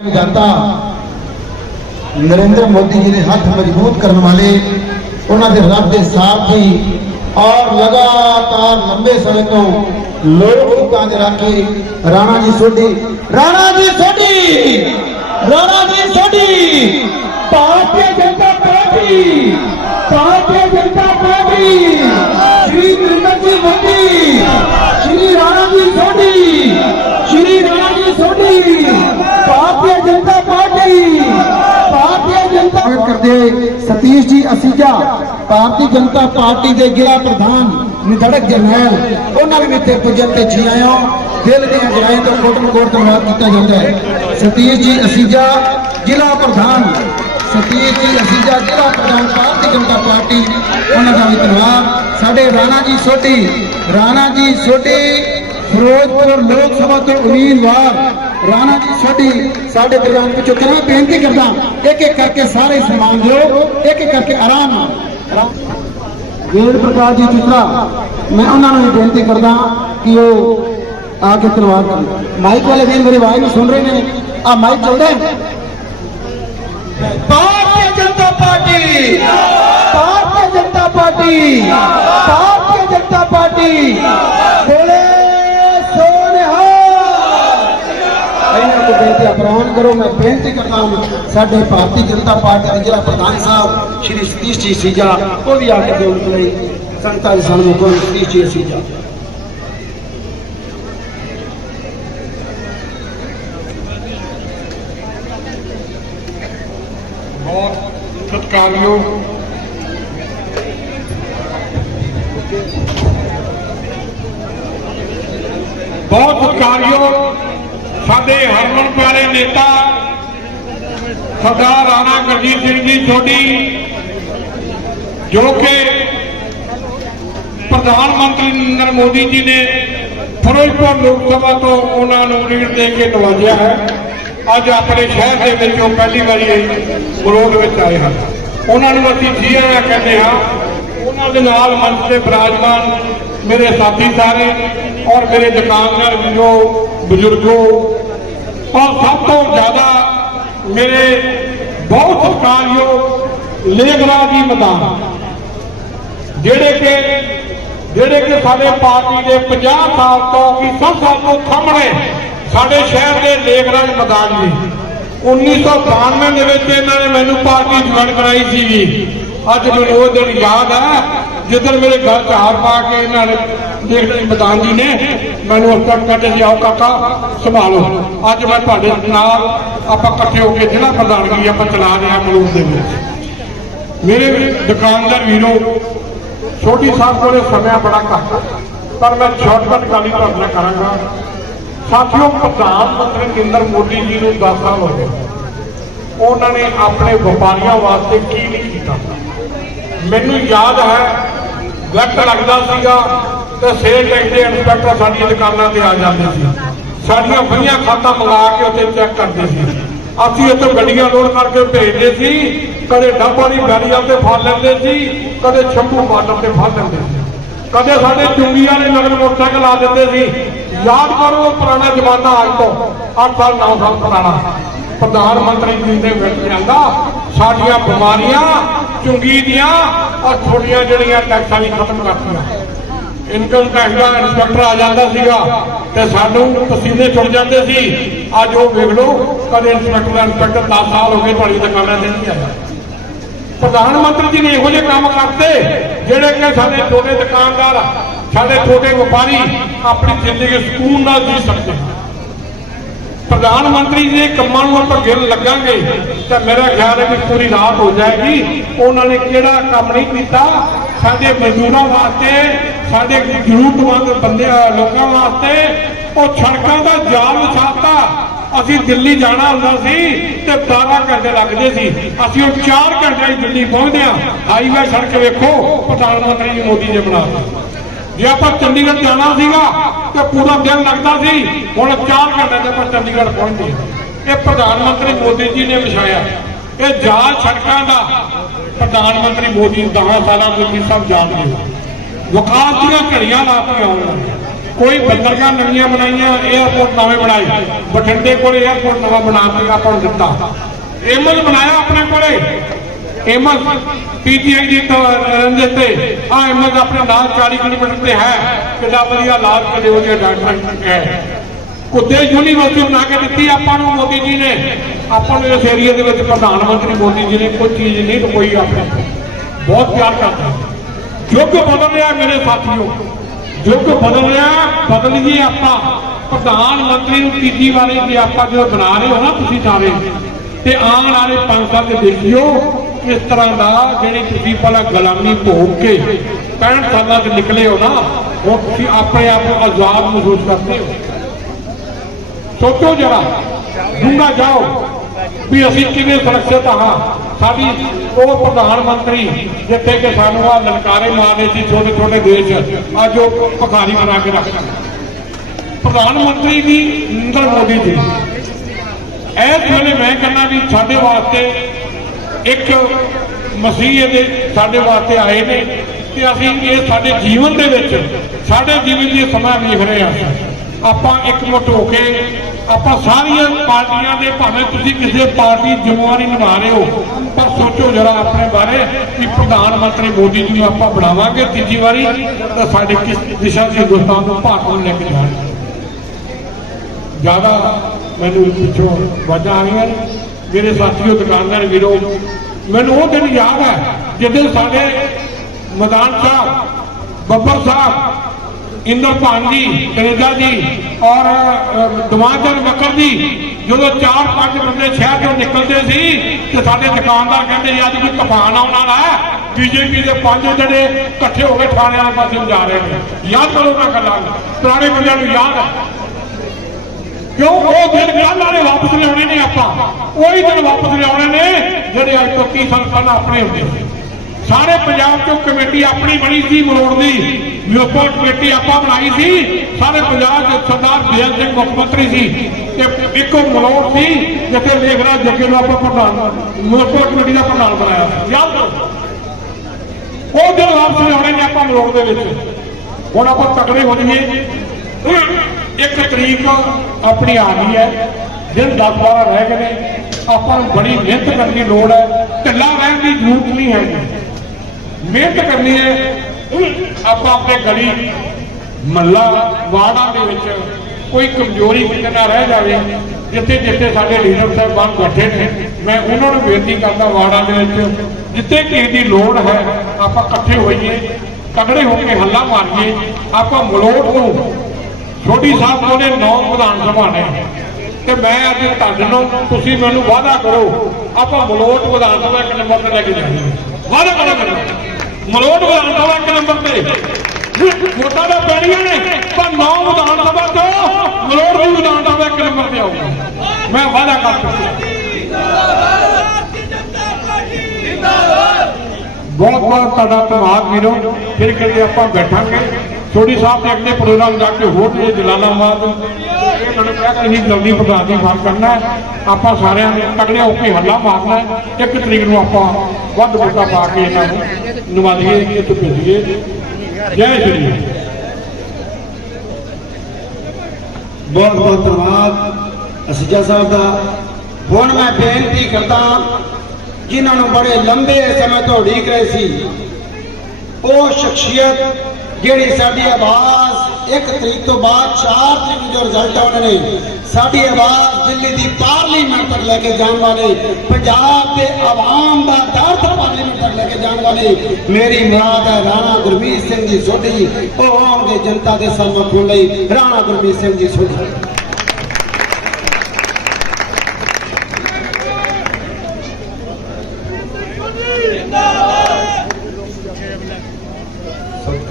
ਜਨਤਾ ਨਰਿੰਦਰ ਮੋਦੀ ਜੀ ਦੇ ਹੱਥ ਮਜ਼ਬੂਤ ਕਰਨ ਵਾਲੇ ਉਹਨਾਂ ਦੇ ਰੱਬ ਦੇ ਸਾਥੀ ਔਰ ਲਗਾਤਾਰ ਲੰਬੇ ਸਮੇਂ ਤੋਂ ਲੋਕ ਹੁਕਾਂ ਦੇ ਰਾਖੀ ਰਾਣਾ ਜੀ ਸੋਢੀ, ਰਾਣਾ ਜੀ ਸੋਢੀ, ਰਾਣਾ ਜੀ ਸੋਢੀ, ਭਾਰਤੀ ਜਨਤਾ ਪਾਰਟੀ, ਭਾਰਤੀ ਜਨਤਾ ਪਾਰਟੀ ਸ਼੍ਰੀ ਨਰਿੰਦਰ ਜੀ ਮੋਦੀ ਸ਼੍ਰੀ ਰਾਣਾ ਜੀ ਸੋਢੀ ਸ਼੍ਰੀ ਰਾਣਾ ਜੀ ਸੋਢੀ ਭਾਰਤੀ ਜਨਤਾ ਪਾਰਟੀ ਭਾਰਤੀ ਜਨਤਾ ਸਵਾਗਤ ਕਰਦੇ ਸਤੀਸ਼ ਜੀ ਅਸੀਜਾ ਭਾਰਤੀ ਜਨਤਾ ਪਾਰਟੀ ਦੇ ਜ਼ਿਲ੍ਹਾ ਪ੍ਰਧਾਨ ਨਿਧੜਕ ਜਰਨੈਲ, ਉਹਨਾਂ ਵੀ ਇੱਥੇ ਪੁੱਜਣ ਤੇ ਛੀ ਆਇਓ ਦਿਲ ਦੀਆਂ ਗਹਿਰਾਈਆਂ ਤੋਂ ਕੋਟਨ ਕੋਟ ਧੰਨਵਾਦ ਕੀਤਾ ਜਾਂਦਾ ਹੈ। ਸਤੀਸ਼ ਜੀ ਅਸੀਜਾ ਜ਼ਿਲ੍ਹਾ ਪ੍ਰਧਾਨ, ਸਤੀਸ਼ ਜੀ ਅਸੀਜਾ ਜ਼ਿਲ੍ਹਾ ਪ੍ਰਧਾਨ ਭਾਰਤੀ ਜਨਤਾ ਪਾਰਟੀ, ਉਹਨਾਂ ਦਾ ਵੀ ਧੰਨਵਾਦ। ਸਾਡੇ ਰਾਣਾ ਜੀ ਸੋਢੀ, ਰਾਣਾ ਜੀ ਸੋਢੀ, ਫਿਰੋਜ਼ਪੁਰ ਲੋਕ ਸਭਾ ਤੋਂ ਉਮੀਦਵਾਰ ਰਾਣਾ ਜੀ ਸੋਢੀ ਸਾਡੇ ਦਰਬਾਰ ਵਿੱਚ ਕਰਾਂ ਬੇਨਤੀ ਕਰਦਾ ਇੱਕ ਇੱਕ ਕਰਕੇ ਸਾਰੇ ਸਨਮਾਨ ਦਿਓ ਇੱਕ ਇੱਕ ਕਰਕੇ ਆਰਾਮ ਨਾਲ। ਆਰਾਮ। ਵੇਦ ਪ੍ਰਕਾਸ਼ ਜੀ ਚਿਤਰਾ ਮੈਂ ਉਹਨਾਂ ਨੂੰ ਵੀ ਬੇਨਤੀ ਕਰਦਾ ਕਿ ਉਹ ਆ ਕੇ ਧੰਨਵਾਦ ਕਰਨ ਮਾਈਕ ਵਾਲੇ ਵੀਰ ਮੇਰੀ ਆਵਾਜ਼ ਨੂੰ ਸੁਣ ਰਹੇ ਨੇ। ਆ ਮਾਈਕ ਚੱਲਦਾ ਹੈ? Bharatiya Janata party. Bharatiya Janata party. Bharatiya Janata party ਬੋਲੇ ਸੋਨਿਹਾ ਇਹਨਾਂ ਨੂੰ ਬੇਨਤੀ ਪ੍ਰਵਾਨ ਕਰੋ, ਮੈਂ ਬੇਨਤੀ ਕਰਦਾ ਹਾਂ ਸਾਡੇ ਭਾਰਤੀ ਜਨਤਾ ਪਾਰਟੀ ਦੇ ਜ਼ਿਲ੍ਹਾ ਪ੍ਰਧਾਨ ਸਾਹਿਬ, ਸ਼੍ਰੀ ਸਤੀਸ਼ ਜੀ ਸੀਜਾ, ਉਹ ਵੀ ਆ ਕੇ ਦੇ ਉਹਨਾਂ ਲਈ ਸੰਤਾਂ ਦੇ ਸਾਹਮਣੇ ਕੋਈ ਸਤੀਸ਼ ਜੀ ਸੀਜਾ ਬਹੁਤ ਸਤਿਕਾਰਯੋਗ ਬਹੁਤ ਸਤਿਕਾਰਯੋਗ ਸਾਡੇ ਹਰਮਨ ਪਿਆਰੇ ਨੇਤਾ ਸਰਦਾਰ ਰਾਣਾ ਗੁਰਜੀਤ ਸਿੰਘ ਜੀ ਛੋਟੀ ਜੋ ਕਿ ਪ੍ਰਧਾਨ ਮੰਤਰੀ ਨਰਿੰਦਰ ਮੋਦੀ ਜੀ ਨੇ ਫਿਰੋਜ਼ਪੁਰ ਲੋਕ ਸਭਾ ਤੋਂ ਉਹਨਾਂ ਨੂੰ ਲੀਡ ਦੇ ਕੇ ਨਵਾਜਿਆ ਹੈ। ਅੱਜ ਆਪਣੇ ਸ਼ਹਿਰ ਦੇ ਵਿੱਚ ਉਹ ਪਹਿਲੀ ਵਾਰੀ ਵਿਰੋਧ ਵਿੱਚ ਆਏ ਹਨ। ਉਹਨਾਂ ਨੂੰ ਅਸੀਂ ਜੀ ਕਹਿੰਦੇ ਹਾਂ। ਉਹਨਾਂ ਦੇ ਨਾਲ ਮੰਚ ਤੇ ਬਿਰਾਜਮਾਨ ਮੇਰੇ ਸਾਥੀ ਸਾਰੇ ਔਰ ਮੇਰੇ ਦੁਕਾਨਦਾਰ ਵੀਰੋ ਬਜ਼ੁਰਗੋ ਔਰ ਸਭ ਤੋਂ ਜ਼ਿਆਦਾ ਮੇਰੇ ਬਹੁਤ ਸਤਿਕਾਰਯੋਗ ਲੇਖਰਾਜ ਜੀ ਮੈਦਾਨ। ਜਿਹੜੇ ਕਿ ਜਿਹੜੇ ਕਿ ਸਾਡੇ ਪਾਰਟੀ ਦੇ 50 ਸਾਲ ਤੋਂ ਵੀ 60 ਸਾਲ ਤੋਂ ਸਾਹਮਣੇ ਸਾਡੇ ਸ਼ਹਿਰ ਦੇ ਲੇਖਰਾਜ ਮੈਦਾਨ ਜੀ। 1992 ਦੇ ਵਿੱਚ ਇਹਨਾਂ ਨੇ ਮੈਨੂੰ ਪਾਰਟੀ ਜੁਆਇਨ ਕਰਾਈ ਸੀਗੀ ਅੱਜ ਮੈਨੂੰ ਉਹ ਦਿਨ ਯਾਦ ਹੈ ਜਿੱਦਣ ਮੇਰੇ ਘਰ ਚ ਹਾਰ ਪਾ ਕੇ ਇਹਨਾਂ ਨੇ ਲੇਖਰਾਜ ਮੈਦਾਨ ਜੀ ਨੇ, ਮੈਨੂੰ ਉਸ ਤੱਕ ਕਹਿੰਦੇ ਸੀ, ਆਓ ਕਾਕਾ, ਸੰਭਾਲੋ। ਅੱਜ ਮੈਂ ਤੁਹਾਡੇ ਨਾਲ ਆਪਾਂ ਇਕੱਠੇ ਹੋ ਕੇ ਜ਼ਿਲ੍ਹਾ ਪ੍ਰਧਾਨਗੀ ਆਪਾਂ ਚਲਾ ਰਹੇ ਹਾਂ ਮਲੂਕ ਦੇ ਵਿੱਚ। ਮੇਰੇ ਦੁਕਾਨਦਾਰ ਵੀਰੋ, ਛੋਟੀ ਸਾਹਿਬ ਕੋਲੇ ਸਮਾਂ ਬੜਾ ਘੱਟ ਪਰ ਮੈਂ ਸ਼ਾਰਟਕਟ ਗੱਲ ਹੀ ਤੁਹਾਡੇ ਕਰਾਂਗਾ। ਸਾਥੀਓ, ਪ੍ਰਧਾਨ ਮੰਤਰੀ ਨਰਿੰਦਰ ਮੋਦੀ ਜੀ ਨੂੰ 10 ਸਾਲ ਹੋ ਗਏ। ਉਹਨਾਂ ਨੇ ਆਪਣੇ ਵਪਾਰੀਆਂ ਵਾਸਤੇ ਕੀ ਨਹੀਂ ਕੀਤਾ। ਮੈਨੂੰ ਯਾਦ ਹੈ ਵਕਤ ਲੱਗਦਾ ਸੀਗਾ ਤੇ ਸੇਲ ਟੈਕਸ ਦੇ ਇੰਸਪੈਕਟਰ ਸਾਡੀਆਂ ਦੁਕਾਨਾਂ ਤੇ ਆ ਜਾਂਦੇ ਸੀ। ਸਾਡੀਆਂ ਫਈਆਂ ਖਾਤਾ ਮੰਗਾ ਕੇ ਉੱਥੇ ਚੈੱਕ ਕਰਦੇ ਸੀ। ਅਸੀਂ ਇੱਥੋਂ ਗੱਡੀਆਂ ਲੋਡ ਕਰਕੇ ਭੇਜਦੇ ਸੀ, ਕਦੇ ਡੱਬਾ ਦੀ ਬੈਰੀਆਂ ਤੇ ਫੜ ਲੈਂਦੇ ਸੀ, ਕਦੇ ਸ਼ੰਭੂ ਬਾਰਡਰ ਤੇ ਫੜ ਲੈਂਦੇ ਸੀ। ਕਦੇ ਸਾਡੇ ਚੁੰਗੀ ਵਾਲੇ ਨਗਰ ਮੋਟਰਸਾਈਕਲ ਲਾ ਦਿੰਦੇ ਸੀ। ਯਾਦ ਕਰੋ ਪੁਰਾਣਾ ਜ਼ਮਾਨਾ ਅੱਜ ਤੋਂ 8 ਸਾਲ 9 ਸਾਲ ਪੁਰਾਣਾ। ਪ੍ਰਧਾਨ ਮੰਤਰੀ ਜੀ ਨੇ ਵਿੱਚ ਜਾਂਦਾ ਸਾਡੀਆਂ ਬਿਮਾਰੀਆਂ ਚੁੰਗੀ ਦੀਆਂ ਔਰ ਛੋਟੀਆਂ ਜਿਹੜੀਆਂ ਟੈਕਸਾਂ ਵੀ ਖਤਮ ਕਰਤੀਆਂ। ਇਨਕਮ ਟੈਕਸ ਦਾ ਇੰਸਪੈਕਟਰ ਆ ਜਾਂਦਾ ਸੀਗਾ ਤੇ ਸਾਨੂੰ ਪਸੀਨੇ ਛੁੱਟ ਜਾਂਦੇ ਸੀ। ਅੱਜ ਉਹ ਵੇਖ ਲਓ, ਕਦੇ ਇੰਸਪੈਕਟਰ ਦਾ ਇੰਸਪੈਕਟਰ 10 ਸਾਲ ਹੋ ਗਏ ਤੁਹਾਡੀ ਦੁਕਾਨਾਂ ਤੇ ਨਹੀਂ ਆਇਆ। ਪ੍ਰਧਾਨ ਮੰਤਰੀ ਜੀ ਨੇ ਇਹੋ ਜਿਹੇ ਕੰਮ ਕਰਤੇ, ਜਿਹੜੇ ਕਿ ਸਾਡੇ ਛੋਟੇ ਦੁਕਾਨਦਾਰ, ਸਾਡੇ ਛੋਟੇ ਵਪਾਰੀ ਆਪਣੀ ਜ਼ਿੰਦਗੀ ਸਕੂਨ ਨਾਲ ਜੀ ਸਕਦੇ ਪ੍ਰਧਾਨ ਮੰਤਰੀ ਜੀ ਦੇ ਕੰਮਾਂ ਨੂੰ ਆਪਾਂ ਗਿਣ ਲੱਗਾਂਗੇ, ਤਾਂ ਮੇਰਾ ਖਿਆਲ ਹੈ ਕਿ ਪੂਰੀ ਰਾਤ ਹੋ ਜਾਏਗੀ। ਉਹਨਾਂ ਨੇ ਕਿਹੜਾ ਕੰਮ ਨਹੀਂ ਕੀਤਾ? ਸਾਡੇ ਮਜ਼ਦੂਰਾਂ ਵਾਸਤੇ, ਸਾਡੇ ਜ਼ਰੂਰਤਮੰਦ ਬੰਦੇ ਲੋਕਾਂ ਵਾਸਤੇ ਉਹ ਸੜਕਾਂ ਦਾ ਜਾਲ ਵਿਛਾਤਾ। ਅਸੀਂ ਦਿੱਲੀ ਜਾਣਾ ਹੁੰਦਾ ਸੀ ਤੇ 12 ਘੰਟੇ ਲੱਗਦੇ ਸੀ। ਅਸੀਂ ਉਹ 4 ਘੰਟੇ 'ਚ ਦਿੱਲੀ ਪਹੁੰਚਦੇ ਹਾਂ। ਹਾਈਵੇ ਸੜਕ ਵੇਖੋ, ਪ੍ਰਧਾਨ ਮੰਤਰੀ ਮੋਦੀ ਨੇ ਬਣਾ ਜੇ ਆਪਾਂ ਚੰਡੀਗੜ੍ਹ ਜਾਣਾ ਸੀਗਾ ਤੇ ਪੂਰਾ ਦਿਨ ਲੱਗਦਾ ਸੀ, ਹੁਣ 4 ਘੰਟੇ ਦੇ ਪਰ ਚੰਡੀਗੜ੍ਹ ਪਹੁੰਚੇ ਇਹ ਪ੍ਰਧਾਨ ਮੰਤਰੀ ਮੋਦੀ ਜੀ ਨੇ ਵਿਛਾਇਆ। ਇਹ ਜਾਲ ਸੜਕਾਂ ਦਾ ਪ੍ਰਧਾਨ ਮੰਤਰੀ ਮੋਦੀ 10 ਸਾਲਾਂ ਤੋਂ ਸਭ ਜਾਣਦੇ ਹੋ ਵਿਕਾਸ ਦੀਆਂ ਘੜੀਆਂ ਲਾਤੀਆਂ ਹੋਣ ਕੋਈ ਬੰਦਰਗਾਹ ਨਵੀਆਂ ਬਣਾਈਆਂ 에어ਪੋਰਟ ਨਵੇਂ ਬਣਾਏ। ਬਠਿੰਡੇ ਕੋਲ 에어ਪੋਰਟ ਨਵਾਂ ਬਣਾ ਕੇ ਆਪਾਂ ਨੂੰ ਦਿੱਤਾ। ਏਮਲ ਬਣਾਇਆ ਆਪਣੇ ਕੋਲੇ। ਏਮਲ ਪੀਜੀਆਈ ਦੀ ਰੰਜੇ ਤੇ। ਆ ਏਮਲ ਆਪਣੇ ਨਾਲ 40 ਕਿਲੋਮੀਟਰ ਤੇ ਹੈ। ਕਿੰਨਾ ਵਧੀਆ ਇਲਾਜ ਕਰੇ ਉਹਦੇ ਡਾਕਟਰ ਕੁੱਤੇ ਯੂਨੀਵਰਸਿਟੀ ਬਣਾ ਕੇ ਦਿੱਤੀ ਆਪਾਂ ਨੂੰ ਮੋਦੀ ਜੀ ਨੇ। ਆਪਾਂ ਨੂੰ ਇਸ ਏਰੀਆ ਦੇ ਵਿੱਚ ਪ੍ਰਧਾਨ ਮੰਤਰੀ ਮੋਦੀ ਜੀ ਨੇ ਕੋਈ ਚੀਜ਼ ਨਹੀਂ ਰੁਕੋਈ ਆਪਣੇ ਬਹੁਤ ਪਿਆਰ ਕਰਦਾ ਯੁੱਗ ਬਦਲ ਰਿਹਾ ਮੇਰੇ ਸਾਥੀਓ ਯੁੱਗ ਬਦਲ ਰਿਹਾ ਬਦਲ ਜੀ ਆਪਾਂ। ਪ੍ਰਧਾਨ ਮੰਤਰੀ ਨੂੰ ਤੀਜੀ ਵਾਰੀ ਜੇ ਆਪਾਂ ਜਦੋਂ ਬਣਾ ਰਹੇ ਹੋ ਨਾ ਤੁਸੀਂ ਸਾਰੇ, ਤੇ ਆਉਣ ਵਾਲੇ 5 ਸਾਲ ਦੇ ਦੇਖਿਓ ਇਸ ਤਰ੍ਹਾਂ ਦਾ ਜਿਹੜੀ ਤੁਸੀਂ ਪਹਿਲਾਂ ਗੁਲਾਮੀ ਭੋਗ ਕੇ 65 ਸਾਲਾਂ ਚ ਨਿਕਲੇ ਹੋ ਨਾ, ਹੁਣ ਤੁਸੀਂ ਆਪਣੇ ਆਪ ਨੂੰ ਆਜ਼ਾਦ ਮਹਿਸੂਸ ਕਰਦੇ ਹੋ। ਸੋਚੋ ਜਰਾ ਡੂੰਗਾ ਜਾਓ ਵੀ ਅਸੀਂ ਕਿਵੇਂ ਸੁਰੱਖਿਅਤ ਹਾਂ। ਸਾਡੀ ਉਹ ਪ੍ਰਧਾਨ ਮੰਤਰੀ ਜਿੱਥੇ ਕਿ ਸਾਨੂੰ ਆ ਲਲਕਾਰੇ ਮਾਰਦੇ ਸੀ ਛੋਟੇ ਛੋਟੇ ਦੇਸ਼, ਅੱਜ ਉਹ ਭਿਖਾਰੀ ਬਣਾ ਕੇ ਰੱਖਦਾ ਪ੍ਰਧਾਨ ਮੰਤਰੀ ਵੀ ਨਰਿੰਦਰ ਮੋਦੀ ਜੀ। ਇਸ ਵੇਲੇ ਮੈਂ ਕਹਿੰਦਾ ਵੀ ਸਾਡੇ ਵਾਸਤੇ ਇੱਕ ਮਸੀਹ ਦੇ ਸਾਡੇ ਵਾਸਤੇ ਆਏ ਨੇ ਤੇ ਅਸੀਂ ਇਹ ਸਾਡੇ ਜੀਵਨ ਦੇ ਵਿੱਚ, ਸਾਡੇ ਜੀਵਨ ਦੀ ਸਮਾਂ ਵੇਖ ਰਹੇ ਹਾਂ। ਆਪਾਂ ਇਕਮੁੱਠ ਹੋ ਕੇ, ਆਪਾਂ ਸਾਰੀਆਂ ਪਾਰਟੀਆਂ ਦੇ ਭਾਵੇਂ ਤੁਸੀਂ ਕਿਸੇ ਪਾਰਟੀ ਜ਼ਿੰਮੇਵਾਰੀ ਨਿਭਾ ਰਹੇ ਹੋ, ਪਰ ਸੋਚੋ ਜਰਾ ਆਪਣੇ ਬਾਰੇ ਕਿ ਪ੍ਰਧਾਨ ਮੰਤਰੀ ਮੋਦੀ ਜੀ ਨੂੰ ਆਪਾਂ ਬਣਾਵਾਂਗੇ ਤੀਜੀ ਵਾਰੀ, ਤਾਂ ਸਾਡੇ ਕਿਸ ਦਿਸ਼ਾ ਦੇ ਹਿੰਦੁਸਤਾਨ ਨੂੰ ਭਾਰਤ ਨੂੰ ਲੈ ਕੇ ਜਾਣਗੇ ਜ਼ਿਆਦਾ ਮੈਨੂੰ ਪਿੱਛੋਂ ਵਾਜਾਂ ਆ ਰਹੀਆਂ ਨੇ। ਮੇਰੇ ਸਾਥੀਓ ਦੁਕਾਨਦਾਰ ਵੀਰੋ, ਮੈਨੂੰ ਉਹ ਦਿਨ ਯਾਦ ਹੈ ਜਦੋਂ ਸਾਡੇ ਮੈਦਾਨ ਸਾਹਿਬ, ਬੱਬਰ ਸਾਹਿਬ ਇੰਦਰਪਾਨ ਜੀ ਕਨੇਡਾ ਜੀ ਔਰ ਦਮਾਜਰ ਮੱਕਰ ਜੀ, ਜਦੋਂ ਚਾਰ ਪੰਜ ਬੰਦੇ ਸ਼ਹਿਰ ਚੋਂ ਨਿਕਲਦੇ ਸੀ ਤੇ ਸਾਡੇ ਦੁਕਾਨਦਾਰ ਕਹਿੰਦੇ ਜੀ ਅੱਜ ਕੋਈ ਤੂਫਾਨ ਆਉਣ ਵਾਲਾ ਹੈ, ਬੀਜੇਪੀ ਦੇ ਪੰਜ ਜਿਹੜੇ ਇਕੱਠੇ ਹੋ ਕੇ ਥਾਣੇ ਵਾਲੇ ਪਾਸੇ ਜਾ ਰਹੇ ਨੇ। ਯਾਦ ਕਰੋ ਨਾ ਗੱਲਾਂ ਪੁਰਾਣੇ ਬੰਦਿਆਂ ਨੂੰ ਯਾਦ ਹੈ। ਕਿਉਂ? ਉਹ ਦਿਨ ਗੱਲ ਵਾਲੇ ਵਾਪਸ ਲਿਆਉਣੇ ਨੇ ਆਪਾਂ। ਉਹੀ ਦਿਨ ਵਾਪਸ ਲਿਆਉਣੇ ਨੇ ਜਿਹੜੇ ਅੱਜ ਤੋਂ 30 ਸਾਲ ਪਹਿਲਾਂ ਆਪਣੇ ਹੁੰਦੇ। ਸਾਰੇ ਪੰਜਾਬ ਚੋਂ ਕਮੇਟੀ ਆਪਣੀ ਬਣੀ ਸੀ ਮਰੋੜ ਦੀ। ਵਿਓਪਰ ਕਮੇਟੀ ਆਪਾਂ ਬਣਾਈ ਸੀ। ਸਾਰੇ ਪੰਜਾਬ ਦੇ ਸਰਦਾਰ ਬੇਅਲ ਸਿੰਘ ਮੁੱਖ ਮੰਤਰੀ ਸੀ। ਤੇ ਇੱਕੋ ਮਰੋੜ ਸੀ ਜਿੱਥੇ ਲੇਖਰਾ ਜੱਗੇ ਨੂੰ ਆਪਾਂ ਪ੍ਰਧਾਨ ਵਿਓਪਰ ਕਮੇਟੀ ਦਾ ਪ੍ਰਧਾਨ ਬਣਾਇਆ। ਯਾਦ ਕਰੋ। ਉਹ ਦਿਨ ਵਾਪਸ ਲਿਆਉਣੇ ਨੇ ਆਪਾਂ ਮਰੋੜ ਦੇ ਵਿੱਚ। ਹੁਣ ਆਪਾਂ ਤਕੜੇ ਹੋ ਜਾਈਏ। ਇੱਕ ਤਰੀਕ ਆਪਣੀ ਆ ਗਈ ਹੈ, ਦਿਨ 10 12 ਰਹਿ ਗਏ ਨੇ, ਆਪਾਂ ਨੂੰ ਬੜੀ ਮਿਹਨਤ ਕਰਨ ਦੀ ਲੋੜ ਹੈ, ਢਿੱਲਾ ਰਹਿਣ ਦੀ ਜ਼ਰੂਰਤ ਨਹੀਂ ਹੈ। ਮਿਹਨਤ ਕਰਨੀ ਹੈ, ਆਪਾਂ ਆਪਣੇ ਗਲੀ ਮੱਲਾ ਵਾਰਡਾਂ ਦੇ ਵਿੱਚ ਕੋਈ ਕਮਜ਼ੋਰੀ ਕਿਤੇ ਨਾ ਰਹਿ ਜਾਵੇ, ਜਿੱਥੇ ਜਿੱਥੇ ਸਾਡੇ ਲੀਡਰ ਸਾਹਿਬਾਨ ਬੈਠੇ ਨੇ, ਮੈਂ ਉਹਨਾਂ ਨੂੰ ਬੇਨਤੀ ਕਰਦਾ ਵਾਰਡਾਂ ਦੇ ਵਿੱਚ, ਜਿੱਥੇ ਕਿਸੇ ਦੀ ਲੋੜ ਹੈ, ਆਪਾਂ ਇਕੱਠੇ ਹੋਈਏ, ਤਗੜੇ ਹੋ ਕੇ ਹੱਲਾ ਮਾਰੀਏ, ਆਪਾਂ ਮਲੋਟ ਨੂੰ ਛੋਟੀ ਸਾਹਿਬ ਕੋਲੇ ਨੌ ਵਿਧਾਨ ਸਭਾ ਨੇ। ਤੇ ਮੈਂ ਅੱਜ ਤੁਹਾਡੇ ਨੂੰ, ਤੁਸੀਂ ਮੈਨੂੰ ਵਾਅਦਾ ਕਰੋ, ਆਪਾਂ ਮਲੋਟ ਵਿਧਾਨ ਸਭਾ ਇੱਕ ਨੰਬਰ ਤੇ ਲੈ ਕੇ ਜਾਵਾਂਗੇ ਵਾਅਦਾ ਕਰੋ ਮੈਨੂੰ। ਮਲੋਟ ਵਿਧਾਨ ਸਭਾ ਇੱਕ ਨੰਬਰ ਤੇ। ਵੋਟਾਂ ਦਾ ਪੈਣੀਆਂ ਨੇ, ਪਰ ਨੌ ਵਿਧਾਨ ਸਭਾ ਤੋਂ ਮਲੋਟ ਦੀ ਵਿਧਾਨ ਸਭਾ ਇੱਕ ਨੰਬਰ ਤੇ ਆਊਗਾ। ਮੈਂ ਵਾਅਦਾ ਕਰ ਚੁੱਕਿਆ। ਬਹੁਤ ਬਹੁਤ ਤੁਹਾਡਾ ਧੰਨਵਾਦ ਵੀਰੋ। ਫਿਰ ਕਦੇ ਆਪਾਂ ਬੈਠਾਂਗੇ। ਛੋਟੀ ਸਾਹਿਬ ਦੇ ਅਗਲੇ ਪ੍ਰੋਗਰਾਮ ਜਾ ਕੇ ਹੋਰ ਨੇ ਜਲਾਲਾਬਾਦ ਇਹ ਮੈਨੂੰ ਕਿਹਾ ਕਿ ਅਸੀਂ ਜਲਦੀ ਪ੍ਰਧਾਨ ਦੀ ਫਾਰਮ ਕਰਨਾ ਆਪਾਂ ਸਾਰਿਆਂ ਨੇ ਤਕੜੇ ਹੋ ਕੇ ਹੱਲਾ ਮਾਰਨਾ ਇੱਕ ਤਰੀਕ ਨੂੰ ਆਪਾਂ ਵੱਧ ਵੋਟਾਂ ਪਾ ਕੇ ਇਹਨਾਂ ਨੂੰ ਨਵਾਜ਼ੀਏ ਇੱਥੇ ਭੇਜੀਏ। ਜੈ ਸ਼੍ਰੀ ਬਹੁਤ ਬਹੁਤ ਧੰਨਵਾਦ। ਅਸਿਜਾ ਸਾਹਿਬ ਦਾ। ਹੁਣ ਮੈਂ ਬੇਨਤੀ ਕਰਦਾ ਜਿਨ੍ਹਾਂ ਨੂੰ ਬੜੇ ਲੰਬੇ ਸਮੇਂ ਤੋਂ ਉਡੀਕ ਰਹੇ ਸੀ, ਉਹ ਸ਼ਖਸੀਅਤ ਜਿਹੜੀ ਸਾਡੀ ਆਵਾਜ਼ ਇੱਕ ਤਰੀਕ ਤੋਂ ਬਾਅਦ 4 ਤਰੀਕ ਜੋ ਰਿਜ਼ਲਟ ਆਉਣੇ ਨੇ, ਸਾਡੀ ਆਵਾਜ਼ ਦਿੱਲੀ ਦੀ ਪਾਰਲੀਮੈਂਟ ਤੱਕ ਲੈ ਕੇ ਜਾਣ ਵਾਲੇ, ਪੰਜਾਬ ਦੇ ਆਵਾਮ ਦਾ ਦਰਦ ਪਾਰਲੀਮੈਂਟ ਤੱਕ ਲੈ ਕੇ ਜਾਣ ਵਾਲੇ, ਮੇਰੀ ਮੁਰਾਦ ਹੈ ਰਾਣਾ ਗੁਰਮੀਤ ਸਿੰਘ ਜੀ ਸੋਢੀ, ਉਹ ਆਉਣਗੇ ਜਨਤਾ ਦੇ ਸਾਹਮਣੇ ਖੁੱਲ੍ਹ ਲਈ। ਰਾਣਾ ਗੁਰਮੀਤ ਸਿੰਘ ਜੀ ਸੋਢੀ।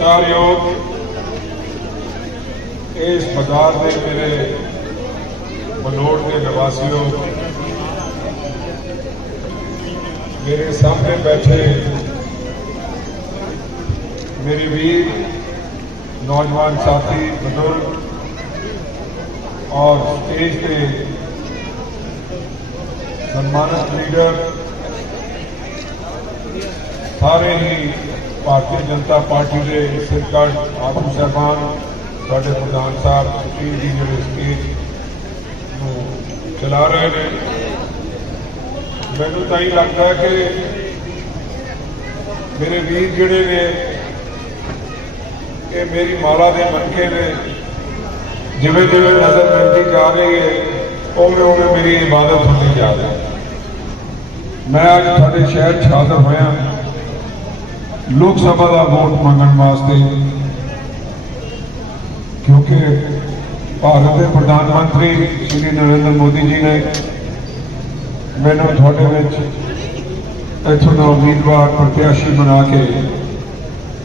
ਸਤਿਕਾਰਯੋਗ ਇਸ ਬਾਜ਼ਾਰ ਦੇ ਮੇਰੇ ਮਨੋੜ ਦੇ ਨਿਵਾਸੀਓ ਮੇਰੇ ਸਾਹਮਣੇ ਬੈਠੇ ਮੇਰੇ ਵੀਰ ਨੌਜਵਾਨ ਸਾਥੀ ਬਜ਼ੁਰਗ ਔਰ ਸਟੇਜ ਤੇ ਸਨਮਾਨਿਤ ਲੀਡਰ ਸਾਰੇ ਹੀ ਭਾਰਤੀ ਜਨਤਾ ਪਾਰਟੀ ਦੇ ਸਰਕਾਰ ਆਗੂ ਸਾਹਿਬਾਨ, ਸਾਡੇ ਪ੍ਰਧਾਨ ਸਾਹਿਬ ਸੁਖਬੀਰ ਜੀ ਜਿਹੜੇ ਸਟੇਜ ਨੂੰ ਚਲਾ ਰਹੇ ਨੇ। ਮੈਨੂੰ ਤਾਂ ਹੀ ਲੱਗਦਾ ਹੈ ਕਿ ਮੇਰੇ ਵੀਰ ਜਿਹੜੇ ਨੇ, ਇਹ ਮੇਰੀ ਮਾਲਾ ਦੇ ਮਨਕੇ ਨੇ। ਜਿਵੇਂ ਜਿਵੇਂ ਨਜ਼ਰ ਮਿਲਦੀ ਜਾ ਰਹੀ ਹੈ, ਉਵੇਂ ਉਵੇਂ ਮੇਰੀ ਇਬਾਦਤ ਹੁੰਦੀ ਜਾ ਰਹੀ ਹੈ। ਮੈਂ ਅੱਜ ਤੁਹਾਡੇ ਸ਼ਹਿਰ 'ਚ ਹਾਜ਼ਰ ਹੋਇਆ। ਲੋਕ ਸਭਾ ਦਾ ਵੋਟ ਮੰਗਣ ਵਾਸਤੇ ਕਿਉਂਕਿ ਭਾਰਤ ਦੇ ਪ੍ਰਧਾਨ ਮੰਤਰੀ ਸ਼੍ਰੀ ਨਰਿੰਦਰ ਮੋਦੀ ਜੀ ਨੇ ਮੈਨੂੰ ਤੁਹਾਡੇ ਵਿੱਚ ਇੱਥੋਂ ਦਾ ਉਮੀਦਵਾਰ ਪ੍ਰਤਿਆਸ਼ੀ ਬਣਾ ਕੇ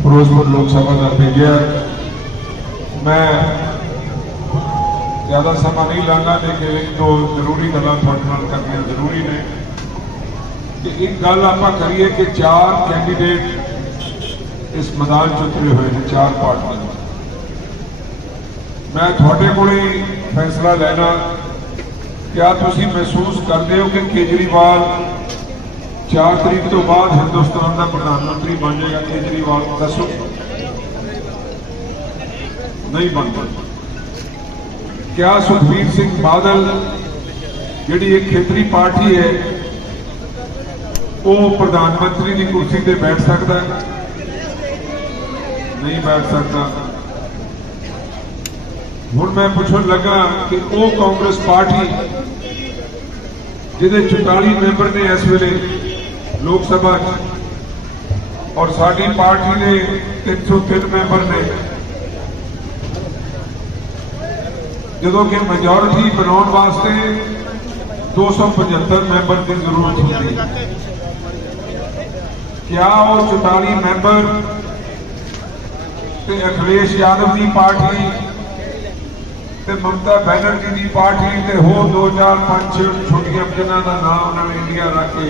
ਫਿਰੋਜ਼ਪੁਰ ਲੋਕ ਸਭਾ ਦਾ ਭੇਜਿਆ ਮੈਂ ਜ਼ਿਆਦਾ ਸਮਾਂ ਨਹੀਂ ਲਾਂਗਾ ਲੇਕਿਨ ਇੱਕ ਦੋ ਜ਼ਰੂਰੀ ਗੱਲਾਂ ਤੁਹਾਡੇ ਨਾਲ ਕਰਨੀਆਂ ਜ਼ਰੂਰੀ ਨੇ ਕਿ ਇੱਕ ਗੱਲ ਆਪਾਂ ਕਰੀਏ ਕਿ ਚਾਰ ਕੈਂਡੀਡੇਟ ਇਸ ਮੈਦਾਨ 'ਚ ਉਤਰੇ ਹੋਏ ਨੇ ਚਾਰ ਪਾਰਟੀਆਂ ਮੈਂ ਤੁਹਾਡੇ ਕੋਲੇ ਹੀ ਫੈਸਲਾ ਲੈਣਾ, ਕਿਆ ਤੁਸੀਂ ਮਹਿਸੂਸ ਕਰਦੇ ਹੋ ਕਿ ਕੇਜਰੀਵਾਲ 4 ਤਰੀਕ ਤੋਂ ਬਾਅਦ ਹਿੰਦੁਸਤਾਨ ਦਾ ਪ੍ਰਧਾਨ ਮੰਤਰੀ ਬਣ ਜਾਏਗਾ ਕੇਜਰੀਵਾਲ ਦੱਸੋ? ਨਹੀਂ ਬਣਦਾ। ਕਿਆ ਸੁਖਬੀਰ ਸਿੰਘ ਬਾਦਲ, ਜਿਹੜੀ ਇਹ ਖੇਤਰੀ ਪਾਰਟੀ ਹੈ, ਉਹ ਪ੍ਰਧਾਨ ਮੰਤਰੀ ਦੀ ਕੁਰਸੀ ਤੇ ਬੈਠ ਸਕਦਾ ਹੈ? ਨਹੀਂ ਬੈਠ ਸਕਦਾ ਹੁਣ ਮੈਂ ਪੁੱਛਣ ਲੱਗਾ ਕਿ ਉਹ ਕਾਂਗਰਸ ਪਾਰਟੀ ਜਿਹਦੇ 44 ਮੈਂਬਰ ਨੇ ਇਸ ਵੇਲੇ ਲੋਕ ਸਭਾ 'ਚ ਔਰ ਸਾਡੀ ਪਾਰਟੀ ਦੇ 303 ਮੈਂਬਰ ਨੇ ਜਦੋਂ ਕਿ ਮੈਜੋਰਿਟੀ ਬਣਾਉਣ ਵਾਸਤੇ 275 ਮੈਂਬਰ ਦੀ ਜ਼ਰੂਰਤ ਹੁੰਦੀ ਹੈ ਕਿਆ ਉਹ 44 ਮੈਂਬਰ ਤੇ ਅਖਿਲੇਸ਼ ਯਾਦਵ ਦੀ ਪਾਰਟੀ ਤੇ ਮਮਤਾ ਬੈਨਰਜੀ ਦੀ ਪਾਰਟੀ ਤੇ ਹੋਰ 2005 ਛੋਟੀਆਂ ਜਿਨ੍ਹਾਂ ਦਾ ਨਾਮ ਉਹਨਾਂ ਨੇ ਇੰਡੀਆ ਰੱਖ ਕੇ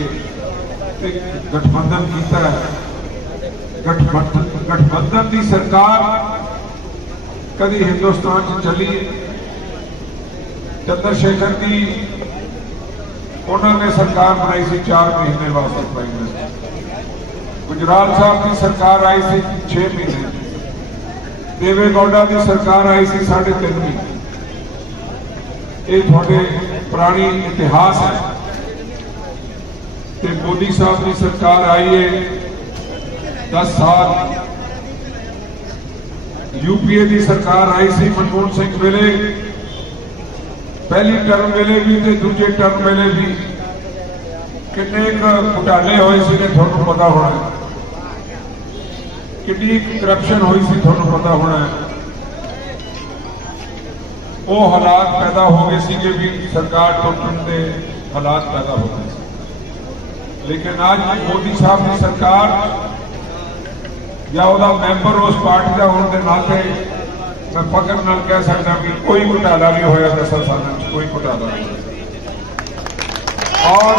ਤੇ ਗਠਬੰਧਨ ਕੀਤਾ ਹੈ। ਗਠਬੰਧਨ ਗਠਬੰਧਨ ਦੀ ਸਰਕਾਰ ਕਦੀ ਹਿੰਦੁਸਤਾਨ 'ਚ ਚੱਲੀ ਚੰਦਰ ਸ਼ੇਖਰ ਦੀ ਉਹਨਾਂ ਨੇ ਸਰਕਾਰ ਬਣਾਈ ਸੀ 4 ਮਹੀਨੇ ਵਾਸਤੇ ਪ੍ਰਾਈਮ ਮਿਨਿਸਟਰ ਗੁਜਰਾਲ ਸਾਹਿਬ ਦੀ ਸਰਕਾਰ ਆਈ ਸੀ 6 ਮਹੀਨੇ। ਦੇਵੇ ਗੌਡਾ ਦੀ ਸਰਕਾਰ ਆਈ ਸੀ 3.5 ਮਹੀਨੇ। ਇਹ ਤੁਹਾਡੇ ਪੁਰਾਣੀ ਇਤਿਹਾਸ ਹੈ। ਤੇ ਮੋਦੀ ਸਾਹਿਬ ਦੀ ਸਰਕਾਰ ਆਈ ਹੈ 10 ਸਾਲ। ਯੂਪੀਏ ਦੀ ਸਰਕਾਰ ਆਈ ਸੀ ਮਨਮੋਹਨ ਸਿੰਘ ਵੇਲੇ। ਪਹਿਲੀ ਟਰਮ ਵੇਲੇ ਵੀ ਤੇ ਦੂਜੇ ਟਰਮ ਵੇਲੇ ਵੀ। ਕਿੰਨੇ ਕੁ ਘੁਟਾਲੇ ਹੋਏ ਸੀ ਤੁਹਾਨੂੰ ਪਤਾ ਹੋਣਾ ਕਿੰਨੀ ਕਰਪਸ਼ਨ ਹੋਈ ਸੀ ਤੁਹਾਨੂੰ ਪਤਾ ਹੋਣਾ ਉਹ ਹਾਲਾਤ ਪੈਦਾ ਹੋ ਗਏ ਸੀਗੇ ਵੀ ਸਰਕਾਰ ਟੁੱਟਣ ਦੇ ਹਾਲਾਤ ਪੈਦਾ ਹੋ ਗਏ ਸੀ। ਲੇਕਿਨ ਅੱਜ ਮੋਦੀ ਸਾਹਿਬ ਦੀ ਸਰਕਾਰ ਜਾਂ ਉਹਦਾ ਮੈਂਬਰ ਉਸ ਪਾਰਟੀ ਦਾ ਹੋਣ ਦੇ ਨਾਤੇ ਮੈਂ ਫਖਰ ਨਾਲ ਕਹਿ ਸਕਦਾ ਕਿ ਕੋਈ ਘੁਟਾਲਾ ਨਹੀਂ ਹੋਇਆ ਦਸਾਂ ਸਾਲਾਂ ਵਿੱਚ ਕੋਈ ਘੁਟਾਲਾ ਨਹੀਂ ਹੋਇਆ। ਔਰ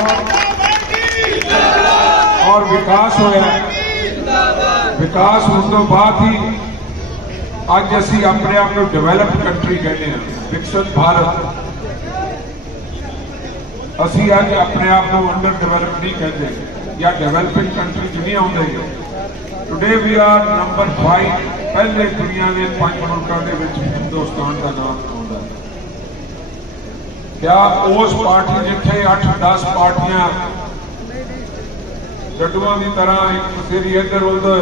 ਔਰ ਵਿਕਾਸ ਹੋਇਆ। ਵਿਕਾਸ ਹੋਣ ਤੋਂ ਬਾਅਦ ਹੀ ਅੱਜ ਅਸੀਂ ਆਪਣੇ ਆਪ ਨੂੰ ਡਿਵੈਲਪਡ ਕੰਟਰੀ ਕਹਿੰਦੇ ਹਾਂ, ਵਿਕਸਿਤ ਭਾਰਤ। ਅਸੀਂ ਅੱਜ ਆਪਣੇ ਆਪ ਨੂੰ ਅੰਡਰ ਡਿਵੈਲਪ ਨਹੀਂ ਕਹਿੰਦੇ ਜਾਂ ਡਿਵੈਲਪਿੰਗ ਕੰਟਰੀ ਦੁਨੀਆ ਹੁੰਦੀ ਹੈ ਟੁਡੇ ਵੀ ਆਰ ਨੰਬਰ 5 ਪਹਿਲੇ ਦੁਨੀਆ ਦੇ ਪੰਜ ਮੁਲਕਾਂ ਦੇ ਵਿੱਚ ਹਿੰਦੁਸਤਾਨ ਦਾ ਨਾਮ ਆਉਂਦਾ ਹੈ। ਕਿਆ ਉਸ ਪਾਰਟੀ ਜਿੱਥੇ 8-10 ਪਾਰਟੀਆਂ ਲੱਡੂਆਂ ਦੀ ਤਰ੍ਹਾਂ ਇੱਕ ਸਿਰੀ ਇੱਧਰ ਉੱਧਰ